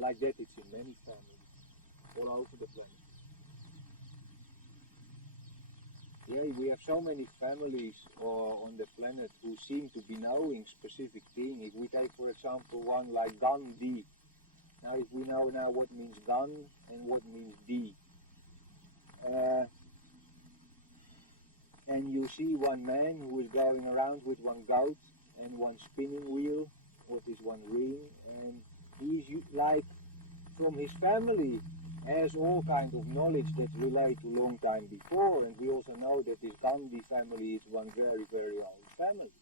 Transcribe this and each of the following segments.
And like that it's in many families, all over the planet. Yeah, we have so many families on the planet who seem to be knowing specific thing. If we take, for example, one like Gandhi. Now, if we know now what means Gan and what means D, and you see one man who is going around with one goat and one spinning wheel, what is one ring, and he's like from his family has all kind of knowledge that relate to long time before, and we also know that this Gandhi family is one very, very old family.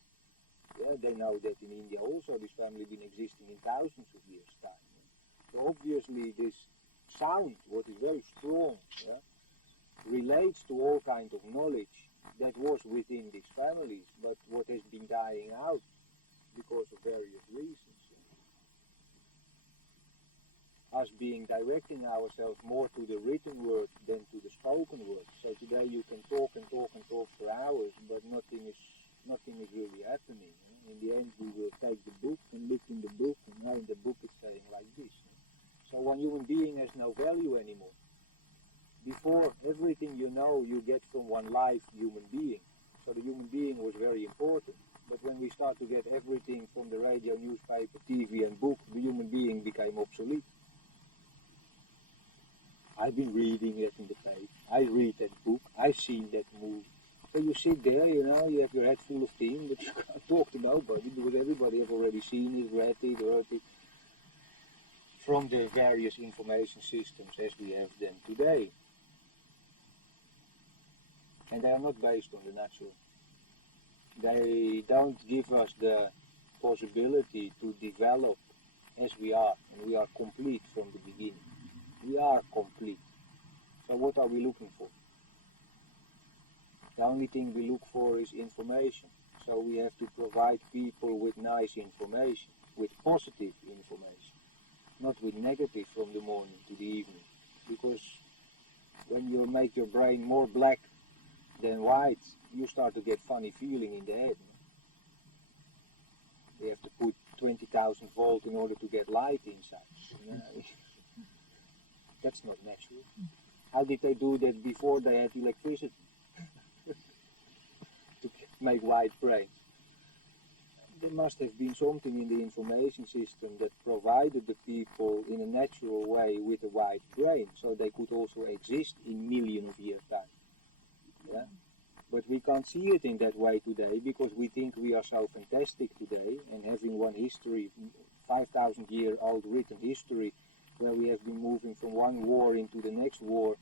Yeah, they know that in India also this family been existing in thousands of years' time. So obviously this sound, what is very strong, yeah, relates to all kind of knowledge that was within these families, but what has been dying out because of various reasons. Us being directing ourselves more to the written word than to the spoken word. So today you can talk and talk and talk for hours, but nothing is really happening. In the end we will take the book and look in the book, and now in the book it's saying like this. So one human being has no value anymore. Before, everything you know you get from one live human being. So the human being was very important. But when we start to get everything from the radio, newspaper, TV and book, the human being became obsolete. I've been reading it in the page. I read that book. I've seen that movie. So you sit there, you know, you have your head full of things, but you can't talk to nobody because everybody has already seen it, read it, heard it from the various information systems as we have them today. And they are not based on the natural. They don't give us the possibility to develop as we are, and we are complete from the beginning. We are complete. So what are we looking for? The only thing we look for is information. So we have to provide people with nice information, with positive information, not with negative from the morning to the evening. Because when you make your brain more black than white, you start to get funny feeling in the head. You have to put 20,000 volt in order to get light inside. That's not natural. How did they do that before they had electricity? To make white brains. There must have been something in the information system that provided the people in a natural way with a white brain, so they could also exist in millions of years' time. Yeah? But we can't see it in that way today because we think we are so fantastic today, and having one history, 5,000-year-old written history, where we have been moving from one war into the next war,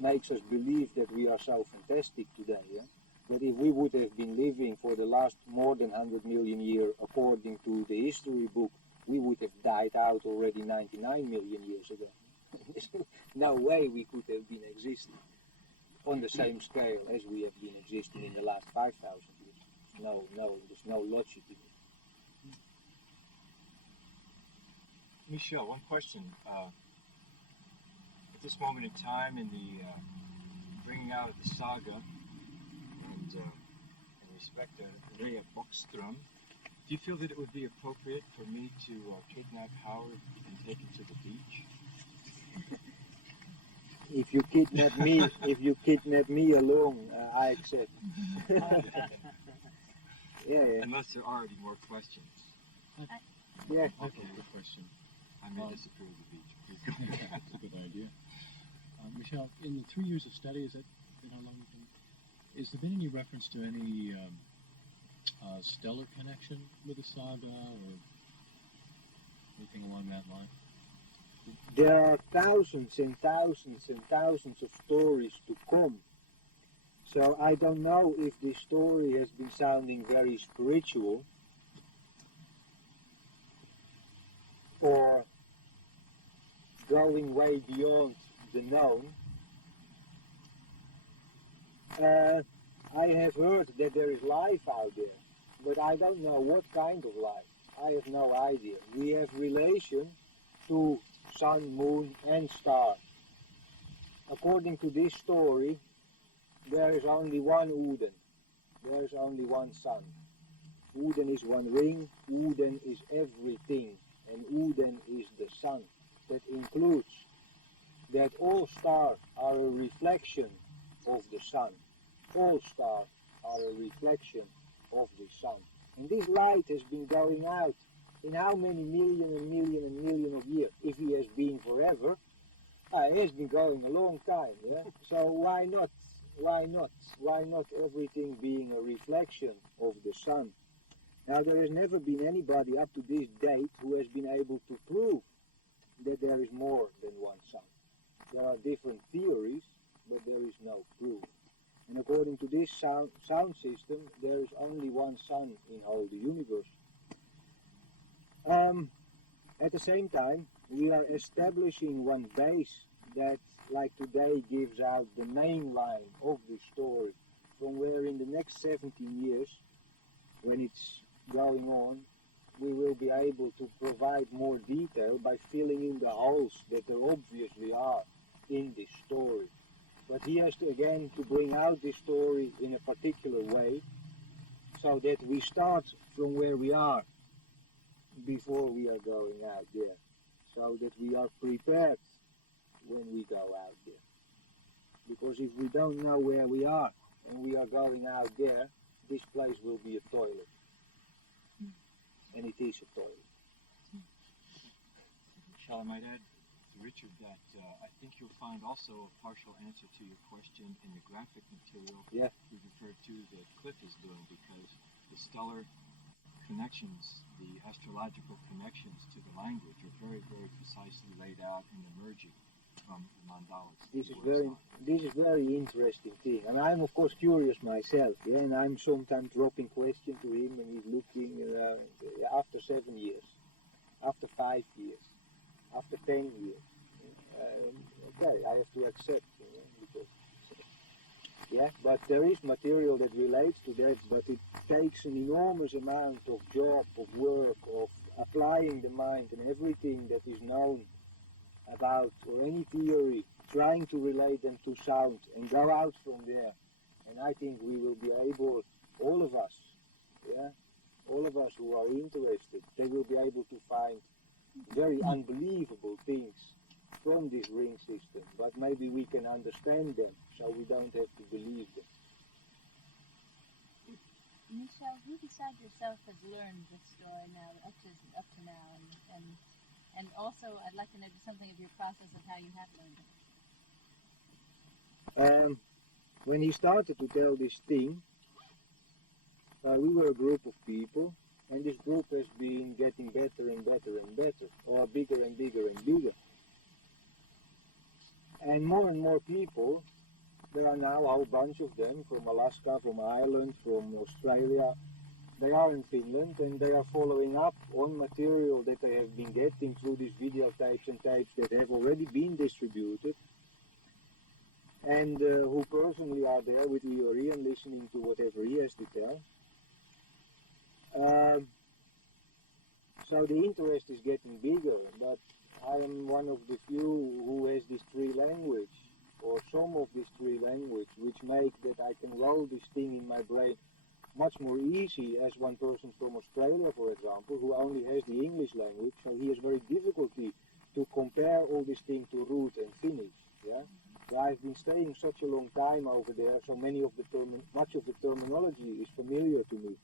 makes us believe that we are so fantastic today. Yeah? But if we would have been living for the last more than 100 million years according to the history book, we would have died out already 99 million years ago. There's no way we could have been existing on the same scale as we have been existing in the last 5,000 years. No, there's no logic in it. Michel, one question. At this moment in time, in the bringing out of the saga, and in respect to Rea Bockström, do you feel that it would be appropriate for me to kidnap Howard and take him to the beach? If you kidnap me alone, I accept. Yeah. Unless there are any more questions. Yeah. Okay, good question. I may disapprove of the beach. That's a good idea. Michel, in the 3 years of study, has it been how long you've been? Has there been any reference to any stellar connection with the saga or anything along that line? There are thousands and thousands and thousands of stories to come. So I don't know if this story has been sounding very spiritual or going way beyond the known. I have heard that there is life out there, but I don't know what kind of life. I have no idea. We have relation to sun, moon and star. According to this story, there is only one Uden. There is only one sun. Uden is one ring, Uden is everything, and Uden is the sun. that includes that all stars are a reflection of the sun. All stars are a reflection of the sun. And this light has been going out in how many million and million and million of years? If he has been forever, it has been going a long time, yeah? So why not? Why not? Why not everything being a reflection of the sun? Now, there has never been anybody up to this date who has been able to prove that there is more than one sun. There are different theories, but there is no proof. And according to this sound system, there is only one sun in whole the universe. At the same time, we are establishing one base that, like today, gives out the main line of the story, from where in the next 17 years, when it's going on, we will be able to provide more detail by filling in the holes that there obviously are in this story. But he has to, again, to bring out this story in a particular way, so that we start from where we are before we are going out there, so that we are prepared when we go out there. Because if we don't know where we are and we are going out there, this place will be a toilet. And it is a toilet. Shall I might add to Richard that I think you'll find also a partial answer to your question in the graphic material we referred to that Cliff is doing, because the stellar connections, the astrological connections to the language are very, very precisely laid out and emerging from the mandalas. This is very interesting thing, and I'm of course curious myself, and I'm sometimes dropping questions to him, and he's looking after 7 years, after 5 years, after 10 years. Okay, I have to accept, because but there is material that relates to that, but it takes an enormous amount of job, of work, of applying the mind and everything that is known about, or any theory, trying to relate them to sound and go out from there. And I think we will be able, all of us who are interested, they will be able to find very unbelievable things from this ring system, but maybe we can understand them, so we don't have to believe them. Michelle, who besides yourself has learned this story now, up to now, and also I'd like to know just something of your process of how you have learned it. When he started to tell this thing, we were a group of people, and this group has been getting better and better and better, or bigger and bigger and bigger. And more people, there are now a whole bunch of them from Alaska, from Ireland, from Australia. They are in Finland, and they are following up on material that they have been getting through these videotapes and tapes that have already been distributed, and who personally are there with Iori and listening to whatever he has to tell. So the interest is getting bigger, but I am one of the few who has this tree language, or some of this tree language, which make that I can roll this thing in my brain much more easy as one person from Australia, for example, who only has the English language, so he has very difficulty to compare all this thing to root and finish. So I've been staying such a long time over there, so much of the terminology is familiar to me.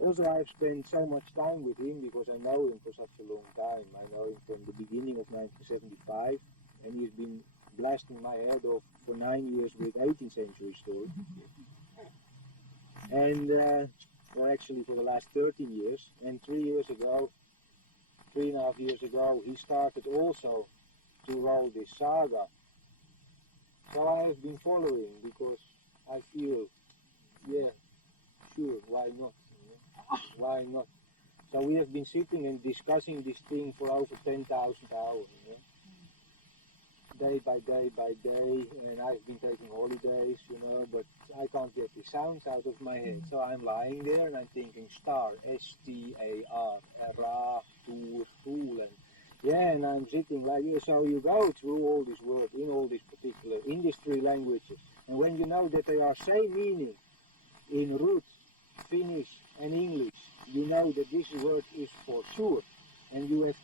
Also, I've spent so much time with him because I know him for such a long time. I know him from the beginning of 1975, and he's been blasting my head off for 9 years with 18th century stories. And, or actually for the last 13 years. And 3.5 years ago, he started also to roll this saga. So I have been following because I feel, sure, why not? Why not? So we have been sitting and discussing this thing for over 10,000 hours, day by day by day, and I've been taking holidays, but I can't get the sounds out of my head. So I'm lying there and I'm thinking star, S-T-A-R, Ra, Tour, Tool, and I'm sitting like this. So you go through all this work in all these particular industry languages, and when you know that they are same meaning in root, Finnish and English, you know that this word is for sure, and you have